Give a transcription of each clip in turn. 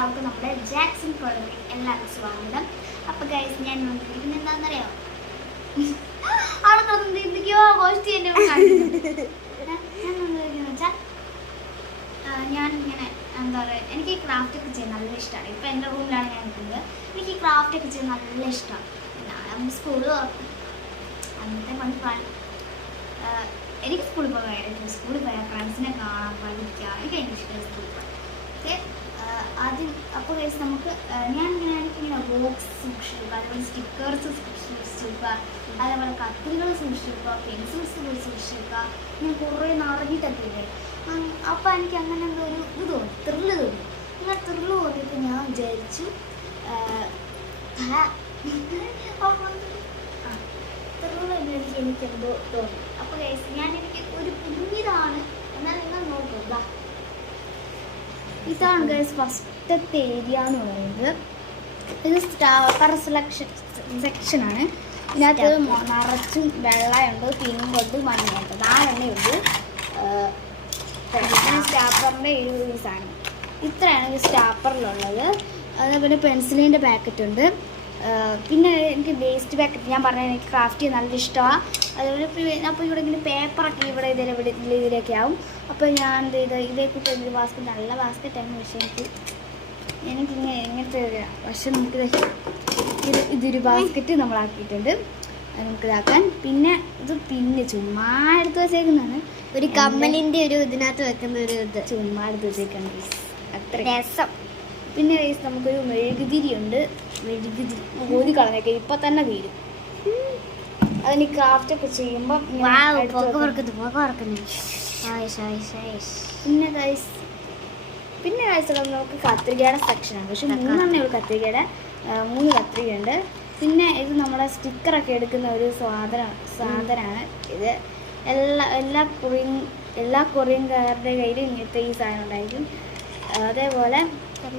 എല്ലാവർക്കും നമ്മുടെ Jackson product എല്ലാവർക്കും സ്വാഗതം. അപ്പോൾ ഗൈസ് ഞാൻ വന്നിരിക്കുന്നത് എന്താണെന്നറിയോ? അവിടെ എന്തൊക്കെയോ ഗോഷ്ടി എൻ്റെ ഞാൻ വന്നിരിക്കുന്നത് വെച്ചാൽ ഞാൻ ഇങ്ങനെ എന്താ പറയുക, എനിക്ക് ഈ ക്രാഫ്റ്റ് ഒക്കെ ചെയ്യാൻ നല്ല ഇഷ്ടമാണ്. ഇപ്പോൾ എൻ്റെ റൂമിലാണ് ഞാൻ നിൽക്കുന്നത്. എനിക്ക് ഈ ക്രാഫ്റ്റ് ഒക്കെ ചെയ്യാൻ നല്ല ഇഷ്ടമാണ്. ഞാൻ സ്കൂളിൽ തുറക്കും അന്നത്തെ പണിപ്പാണ്. എനിക്ക് സ്കൂളിൽ പോകാൻ ഭയങ്കര സ്കൂളിൽ പോയാൽ ഫ്രണ്ട്സിനെ കാണാൻ പഠിക്കുക, എനിക്ക് ഭയങ്കര ഇഷ്ടമാണ് സ്കൂളിൽ പോകാൻ. ഓക്കെ, ആദ്യം അപ്പോൾ ഗൈസ് നമുക്ക് എനിക്കിങ്ങനെ ബോക്സ് സൂക്ഷിക്കുക, അതേപോലെ സ്റ്റിക്കേഴ്സ് സൂക്ഷിക്കുക, അതേപോലെ കത്തിരികൾ സൂക്ഷിക്കുക, പെൻസിൽസ് സൂക്ഷിക്കുക, ഇങ്ങനെ കുറേ നിറഞ്ഞിട്ടൊക്കെ ഇല്ലേ. അപ്പോൾ എനിക്ക് അങ്ങനെ എന്തോ ഒരു ഇത് തോന്നി, ത്രില്ല് തോന്നി. അങ്ങനെ ത്രില്ല് തോന്നിയിട്ട് ഞാൻ വിചാരിച്ചു എനിക്കെന്തോ തോന്നി. അപ്പോൾ ഗൈസ് എനിക്ക് ഒരു കുഞ്ഞിതാണ്, എന്നാൽ നിങ്ങൾ നോക്കുക. ഇതാണ് ഗൈസ് ഫസ്റ്റത്തെ ഏരിയ എന്ന് പറയുന്നത്. ഇത് സ്റ്റാർ സെക്ഷനാണ്. ഇതിനകത്ത് നിറച്ചും വെള്ളമുണ്ട്, പിങ്കുണ്ട്, മഞ്ഞയുണ്ട്, 4 ഉള്ളൂ. സ്റ്റാപ്പറിൻ്റെ ഈ സാധനം ഇത്രയാണ് ഈ സ്റ്റാപ്പറിലുള്ളത്. അതേപോലെ പെൻസിലിൻ്റെ പാക്കറ്റ് ഉണ്ട്. പിന്നെ എനിക്ക് വേസ്റ്റ് പാക്കറ്റ് ഞാൻ പറഞ്ഞത് എനിക്ക് ക്രാഫ്റ്റ് ചെയ്യാൻ നല്ല ഇഷ്ടമാണ്. അതുപോലെ അപ്പോൾ ഇവിടെ ഇങ്ങനെ പേപ്പറൊക്കെ ഇവിടെ ഇതിലൊക്കെ ആവും. അപ്പോൾ ഞാൻ എന്ത് ചെയ്ത് ഇതേ കൂട്ടി ഒരു ബാസ്ക്കറ്റ്, നല്ല ബാസ്ക്കറ്റാണ്. പക്ഷേ എനിക്കിങ്ങനെ എങ്ങനത്തെ പക്ഷെ ഇതൊരു ബാസ്ക്കറ്റ് നമ്മളാക്കിയിട്ടുണ്ട്, നമുക്കിതാക്കാൻ. പിന്നെ ഇത് പിന്നെ ചുമ്മാ എടുത്ത് വെച്ചേക്കുന്നതാണ്, ഒരു കമ്മലിൻ്റെ ഒരു ഇതിനകത്ത് വെക്കുന്ന ഒരു ഇത് ചുമ്മാ എടുത്ത് വെച്ചേക്കുന്നത്, അത്ര രസം. പിന്നെ ഗൈസ് നമുക്കൊരു മെഴുകുതിരി ഉണ്ട്. മെഴുകുതിരി ഊതി കളഞ്ഞൊക്കെ ഇപ്പം തന്നെ തീരും. അതിന് ക്രാഫ്റ്റ് ഒക്കെ ചെയ്യുമ്പോൾ പിന്നെ ഗൈസ് നമുക്ക് കത്രികയുടെ സെക്ഷനാണ്. പക്ഷെ 3 ഉള്ളൂ കത്രികയുടെ, 3 കത്രികയുണ്ട്. പിന്നെ ഇത് നമ്മുടെ സ്റ്റിക്കറൊക്കെ എടുക്കുന്ന ഒരു സാധനമാണ് ഇത്. എല്ലാ കൊറിയൻകാരുടെ കയ്യിലും ഇങ്ങനത്തെ ഈ സാധനം ഉണ്ടായിരിക്കും. അതേപോലെ ഒരു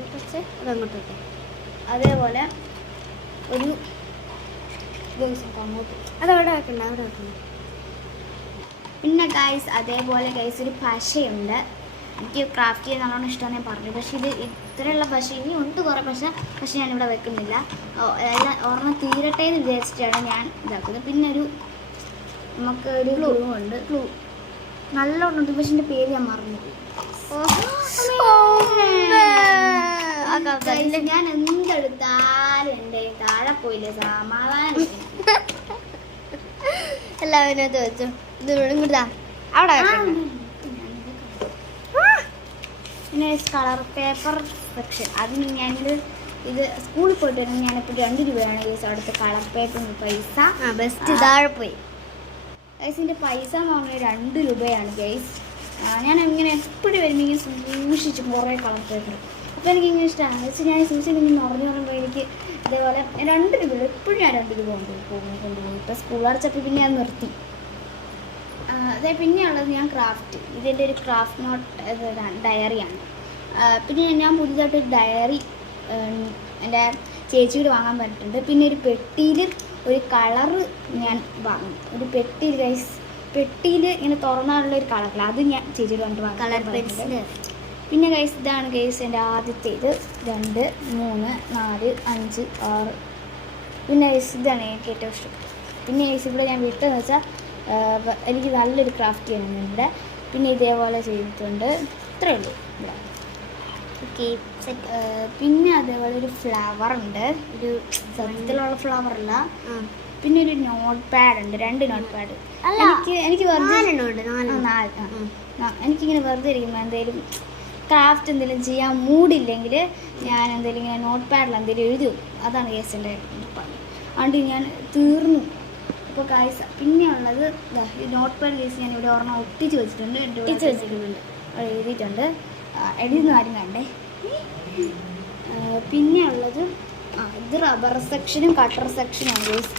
അങ്ങോട്ട് അതവിടെ വെക്കണ്ട, അവിടെ വെക്കണം. പിന്നെ ഗൈസ് അതേപോലെ ഗൈസ് ഒരു പശയുണ്ട്. എനിക്ക് ക്രാഫ്റ്റ് ചെയ്യാൻ നല്ലോണം ഇഷ്ടമാണ് ഞാൻ പറഞ്ഞു. പക്ഷേ ഇത്രയുള്ള പശ ഇനി ഉണ്ട് കുറേ പക്ഷെ ഞാനിവിടെ വെക്കുന്നില്ല. ഒരെണ്ണം തീരട്ടെ എന്ന് വിചാരിച്ചിട്ടാണ് ഞാൻ ഇതാക്കുന്നത്. പിന്നെ നമുക്ക് ഒരു ക്ലൂ ഉണ്ട്. ക്ലൂ നല്ലോണം ഉണ്ട്, പക്ഷെ എൻ്റെ പേര് ഞാൻ മറന്നു. ഞാൻ എന്തെടുത്താലും എൻ്റെ താഴെ പോയില്ലേ സമാധാനം. എല്ലാവരും വെച്ചു ഇത് ഇങ്ങോട്ടാ അവിടെ. പിന്നെ കളർ പേപ്പർ സെക്ഷൻ, അതിന് ഇത് സ്കൂളിൽ പോയിട്ട് വരുമ്പോൾ ഞാനിപ്പോൾ 2 രൂപയാണ് ഗൈസ് അവിടുത്തെ കളർ പേപ്പറിൻ്റെ പൈസ. ബെസ്റ്റ് താഴെ പോയി ഗൈസിൻ്റെ പൈസ എന്ന് പറഞ്ഞാൽ 2 രൂപയാണ് ഗൈസ്. ഞാൻ ഇങ്ങനെ എപ്പോഴും വരുമ്പോൾ ഇങ്ങനെ സൂക്ഷിച്ച് കുറേ കളർ പേപ്പർ. അപ്പോൾ എനിക്കിങ്ങനെ ഇഷ്ടമാണ്. പക്ഷേ ഞാൻ സൂക്ഷിച്ച് ഇങ്ങനെ നിറഞ്ഞു എനിക്ക് ഇതേപോലെ 2 രൂപ എപ്പോഴും ഞാൻ 2 രൂപ കൊണ്ടുപോകും. ഇപ്പോൾ സ്കൂൾ അടച്ചപ്പോൾ പിന്നെ ഞാൻ നിർത്തി. അതെ, പിന്നെയുള്ളത് ഞാൻ ക്രാഫ്റ്റ്, ഇതെൻ്റെ ഒരു ക്രാഫ്റ്റ് നോട്ട് ഡയറിയാണ്. പിന്നെ ഞാൻ പുതിയതായിട്ടൊരു ഡയറി എൻ്റെ ചേച്ചിയോട് വാങ്ങാൻ പറഞ്ഞിട്ടുണ്ട്. പിന്നെ ഒരു പെട്ടിയിൽ ഒരു കളറ് ഞാൻ വാങ്ങും. ഒരു പെട്ടിയിൽ ഗൈസ്, പെട്ടിയിൽ ഇങ്ങനെ തുറന്നാലുള്ള ഒരു കളറില്ല, അത് ഞാൻ ചേച്ചിയോട് വന്നിട്ട് വാങ്ങാൻ കളർ പെൻസിൽ. പിന്നെ ഗൈസ് ഇതാണ് ഗൈസ് എൻ്റെ ആദ്യത്തേത്. 2, 3, 4, 5, 6. പിന്നെ ഗൈസ് ഇതാണ് എനിക്ക് ഏറ്റവും ഇഷ്ടം. പിന്നെ ഗൈസ് ഇവിടെ ഞാൻ വിട്ടതെന്ന് വെച്ചാൽ എനിക്ക് നല്ലൊരു ക്രാഫ്റ്റ് ചെയ്യുന്നുണ്ട്. പിന്നെ ഇതേപോലെ ചെയ്തിട്ടുണ്ട്. ഇത്രയേ ഉള്ളൂ ഇവിടെ. ഓക്കെ. പിന്നെ അതേപോലെ ഒരു ഫ്ലവർ ഉണ്ട്, ഒരു സത്യത്തിലുള്ള ഫ്ലവർ അല്ല. പിന്നെ ഒരു നോട്ട് പാഡ് ഉണ്ട്, 2 നോട്ട് പാഡ്. എനിക്ക് വെറുതെ എനിക്കിങ്ങനെ വെറുതെ ഇരിക്കുമ്പോൾ എന്തെങ്കിലും ക്രാഫ്റ്റ് എന്തെങ്കിലും ചെയ്യാൻ മൂടില്ലെങ്കിൽ ഞാൻ എന്തെങ്കിലും ഇങ്ങനെ നോട്ട് പാഡിൽ എന്തെങ്കിലും എഴുതും. അതാണ് കേസിൻ്റെ പണി. അതുകൊണ്ട് ഞാൻ തീർന്നു. അപ്പോൾ ഗൈസ് പിന്നെ ഉള്ളത് ഈ നോട്ട് പാഡ് കേസ് ഞാൻ ഇവിടെ ഒരെണ്ണം ഒട്ടിച്ച് വെച്ചിട്ടുണ്ട്, അവിടെ എഴുതിയിട്ടുണ്ട്. എഴുതുന്ന കാര്യം കണ്ടേ. പിന്നെ ഉള്ളത് ഇത് റബ്ബർ സെക്ഷനും കട്ടർ സെക്ഷനാണ് ഗൈസ്.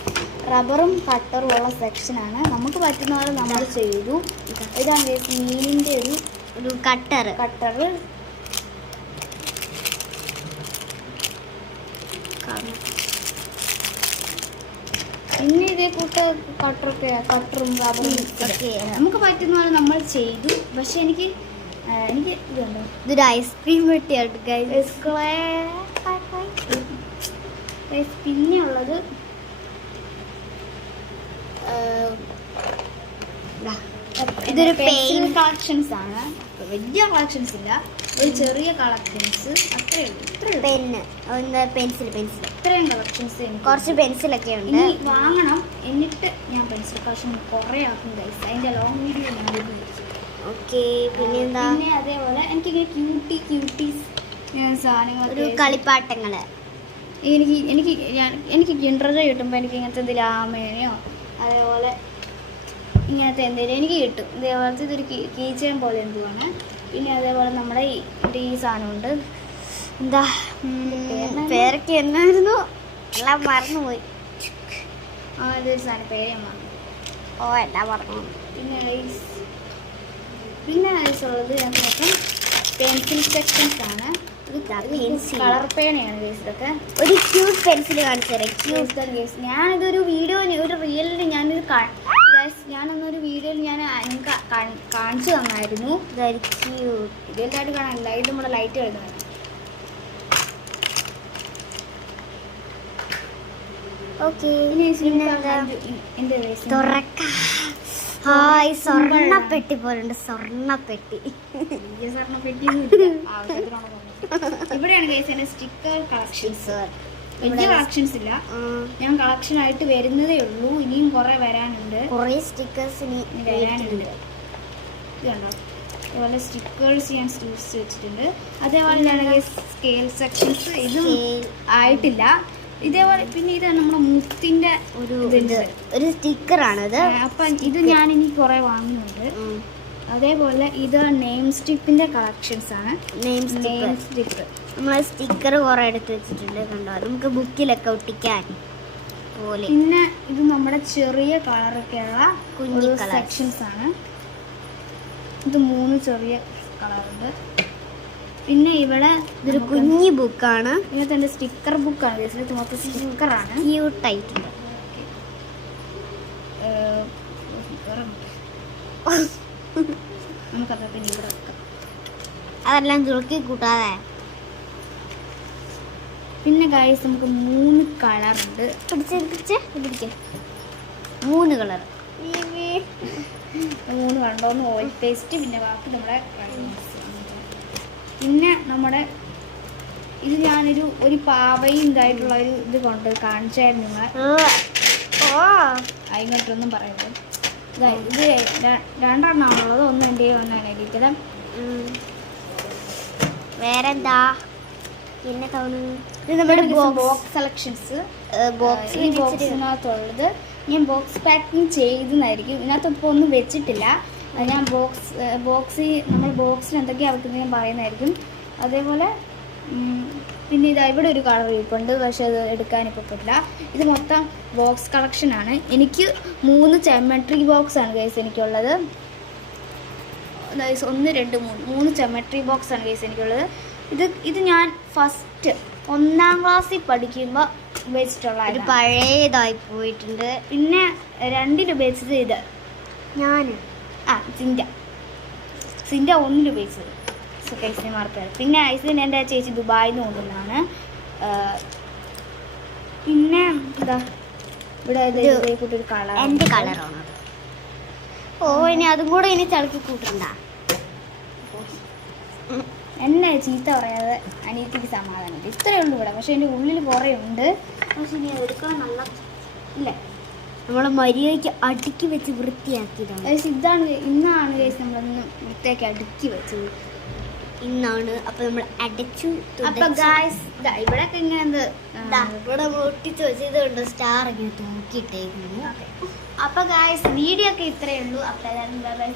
റബ്ബറും കട്ടറും ഉള്ള സെക്ഷനാണ്. നമുക്ക് പറ്റുന്ന പോലെ നമ്മൾ ചെയ്തു. ഇതാണ് ഗൈസ് മീനിൻ്റെ ഒരു കട്ടർ. പിന്നെ ഇതേ കൂട്ട് കട്ടറും റബ്ബറും ഒക്കെ നമുക്ക് പറ്റുന്ന പോലെ നമ്മൾ ചെയ്തു. പക്ഷെ എനിക്ക് എനിക്ക് ഇതുണ്ടോ ഇതൊരു ഐസ്ക്രീം പെട്ടിയാണ് ഗൈസ്. പിന്നെ ഉള്ളത് ഇതൊരു പെയിൻ paint. കളക്ഷൻസ് ആണ്. വലിയ കളക്ഷൻസ് ഇല്ല, ഒരു ചെറിയ കളക്ഷൻസ് അത്രേ ഉള്ളൂ. പെന്ന് പെൻസിൽ ഇത്രയും കളക്ഷൻസ് കുറച്ച് പെൻസിലൊക്കെ ഉണ്ട്. ഇനി വാങ്ങണം, എന്നിട്ട് ഞാൻ പെൻസിൽ കളക്ഷൻ കുറേ ആക്കും ഗൈസ്. അതിൻ്റെ ലോങ് വീഡിയോ ഞാൻ ഓക്കെ. പിന്നെന്താ? പിന്നെ അതേപോലെ എനിക്കിങ്ങനെ ക്യൂട്ടീസ് ഒരു സാധനങ്ങളൊക്കെ കളിപ്പാട്ടങ്ങള്. എനിക്ക് കിൻഡർ കിട്ടുമ്പോൾ എനിക്ക് ഇങ്ങനത്തെ എന്തെങ്കിലും ആമേനെയോ അതേപോലെ ഇങ്ങനത്തെ എന്തെങ്കിലും എനിക്ക് കിട്ടും. ഇതേപോലത്തെ ഇതൊരു കീച്ചേൻ പോലെ എന്തുവാണ്. പിന്നെ അതേപോലെ നമ്മുടെ ഈ സാധനമുണ്ട്, എന്താ പേരൊക്കെ എന്നായിരുന്നു, എല്ലാം മറന്നുപോയി. ഇതൊരു സാധനം പേര് മറന്നു. ഓ എല്ലാം മറന്നു. പിന്നെ ഉള്ളത് ഞാൻ നോക്കാം പെൻസിൽ സെക്ഷൻസ് ആണ്. കളർ പേനയാണ് ഗൈസ് ഇതൊക്കെ. ഒരു ക്യൂട്ട് പെൻസിൽ കാണിച്ചു തരാം. ഞാനിതൊരു വീഡിയോ ഒരു റിയലിൽ ഞാനൊരു ഞാനൊന്നൊരു വീഡിയോയിൽ ഞാൻ കാണിച്ചു തന്നായിരുന്നു. ഇതെല്ലായിട്ട് കാണാൻ ലൈറ്റ് നമ്മുടെ ലൈറ്റ് വരുന്നതാണ്. ഹായ്, സ്വർണ്ണപ്പെട്ടി പോലുണ്ട്. സ്വർണ്ണപ്പെട്ടി ഇവിടെയാണ് ഗൈസ് എന്റെ സ്റ്റിക്കർ കളക്ഷൻസ്. വലിയ കളക്ഷൻസ് ഇല്ല, ഞാൻ കളക്ഷൻ ആയിട്ട് വരുന്നതേ ഉള്ളൂ. ഇനിയും കുറെ വരാനുണ്ട്, കുറെ സ്റ്റിക്കേഴ്സ് വരാനുണ്ട്. ഇതുണ്ടോ, അതുപോലെ സ്റ്റിക്കേഴ്സ് ഞാൻ യൂസ് വെച്ചിട്ടുണ്ട്. അതേപോലെ ഞാൻ സ്കെയിൽ സെക്ഷൻസ് ഇതും ആയിട്ടില്ല. ഇതേപോലെ പിന്നെ ഇത് നമ്മുടെ മുത്തിന്റെ ഒരു സ്റ്റിക്കറാണത്. അപ്പം ഇത് ഞാൻ ഇനി കുറെ വാങ്ങുന്നുണ്ട്. അതേപോലെ ഇത് നെയിം സ്റ്റിക്കിന്റെ കളക്ഷൻസ് ആണ്. നെയിം സ്റ്റിക്കർ നമ്മൾ സ്റ്റിക്കർ കുറെ എടുത്ത് വെച്ചിട്ടുണ്ട്, കണ്ടോ, നമുക്ക് ബുക്കിലൊക്കെ ഒട്ടിക്കാൻ പോലെ. പിന്നെ ഇത് നമ്മുടെ ചെറിയ കളറൊക്കെയുള്ള കുഞ്ഞു സെക്ഷൻസ് ആണ്. ഇത് 3 ചെറിയ കളറുണ്ട്. പിന്നെ ഇവിടെ ഇതൊരു കുഞ്ഞി ബുക്കാണ്. ഇങ്ങനത്തെ എൻ്റെ സ്റ്റിക്കർ ബുക്കാണ്. ഇതിൽ മൊത്തം സ്റ്റിക്കറാണ്. ക്യൂട്ടായിട്ടുണ്ട്. നമുക്കതൊക്കെ ഇവിടെ വെക്കാം. അതെല്ലാം ചുളുക്കി കൂട്ടാതെ. പിന്നെ ഗൈസ് നമുക്ക് 3 കളറുണ്ട്. പിടിച്ച് 3 കളർ. 3 കണ്ടോന്ന് ഓയിൽ പേസ്റ്റ്, പിന്നെ ബാക്കി നമ്മുടെ പിന്നെ നമ്മുടെ ഇത് ഞാനൊരു പാവയും ഇതായിട്ടുള്ള ഒരു ഇത് കൊണ്ട് കാണിച്ചായിരുന്നു നിങ്ങളെ. അതിനൊട്ടൊന്നും പറയുന്നത് ഇത് 2 എണ്ണമാണുള്ളത്. ഒന്ന് എൻ്റെ ഒന്നാണ് എഴുതിയത്. വേറെന്താ പിന്നെ തോന്നുന്നു? ഇത് നമ്മുടെ ബോക്സ് കളക്ഷൻസ്. ബോക്സിനകത്തുള്ളത് ഞാൻ ബോക്സ് പാക്കിങ് ചെയ്തെന്നായിരിക്കും. ഇതിനകത്ത് ഇപ്പോൾ ഒന്നും വെച്ചിട്ടില്ല. ഞാൻ നമ്മൾ ബോക്സിന് എന്തൊക്കെയാണ് വെക്കുന്നത് ഞാൻ പറയുന്നതായിരിക്കും. അതേപോലെ പിന്നെ ഇതാ ഇവിടെ ഒരു കളർ ഇരിപ്പുണ്ട്, പക്ഷേ അത് എടുക്കാനിപ്പോൾ പറ്റില്ല. ഇത് മൊത്തം ബോക്സ് കളക്ഷനാണ്. എനിക്ക് 3 ജോമെട്രി ബോക്സാണ് ഗൈസ് എനിക്കുള്ളത്. 1 2 3 ജോമെട്രി ബോക്സാണ് ഗൈസ് എനിക്കുള്ളത്. ഇത് ഞാൻ ഫസ്റ്റ് 1ാം ക്ലാസ്സിൽ പഠിക്കുമ്പോൾ ഉപയോഗിച്ചിട്ടുള്ള ഒരു പഴയതായി പോയിട്ടുണ്ട്. പിന്നെ 2ൽ ഉപയോഗിച്ചത് ഇത് ഞാൻ സിൻഡ 1ൽ ഉപയോഗിച്ചത് ഐസ്മാർക്ക്. പിന്നെ ഐസിന് എൻ്റെ ചേച്ചി ദുബായിൽ നിന്ന് കൊണ്ടുവന്നതാണ്. പിന്നെ എന്താ ഇവിടെ ഒരു കളർ, എൻ്റെ കളറാണ്. ഇനി അതും കൂടെ ഇനി ചളക്കി കൂട്ടണ്ട. എന്നെ ചീത്ത പറയാതെ അനിയത്തിക്ക് സമാധാനം. ഇത്രയേ ഉള്ളൂ ഇവിടെ, പക്ഷെ എൻ്റെ ഉള്ളിൽ കുറേ ഉണ്ട്. പക്ഷെ ഇനി എടുക്കാൻ നല്ല ഇല്ലേ, നമ്മൾ മര്യാദയ്ക്ക് അടുക്കി വെച്ച് വൃത്തിയാക്കിയതാണ്. ഇന്നാണ് ഗൈസ് നമ്മളൊന്ന് വൃത്തിയാക്കി അടുക്കി വെച്ചത്. ഇന്നാണ്. അപ്പൊ നമ്മൾ അടച്ചു. അപ്പൊ ഗൈസ് ഇവിടെയൊക്കെ ഇങ്ങനെ ഇവിടെ ഒട്ടിച്ച് വെച്ചതുകൊണ്ട് സ്റ്റാർ ഇങ്ങനെ തൂക്കിയിട്ടേക്കുന്നു. അപ്പൊ ഗൈസ് വീഡിയോ ഒക്കെ ഇത്രയേ ഉള്ളൂ. അപ്പൊ എല്ലാവരും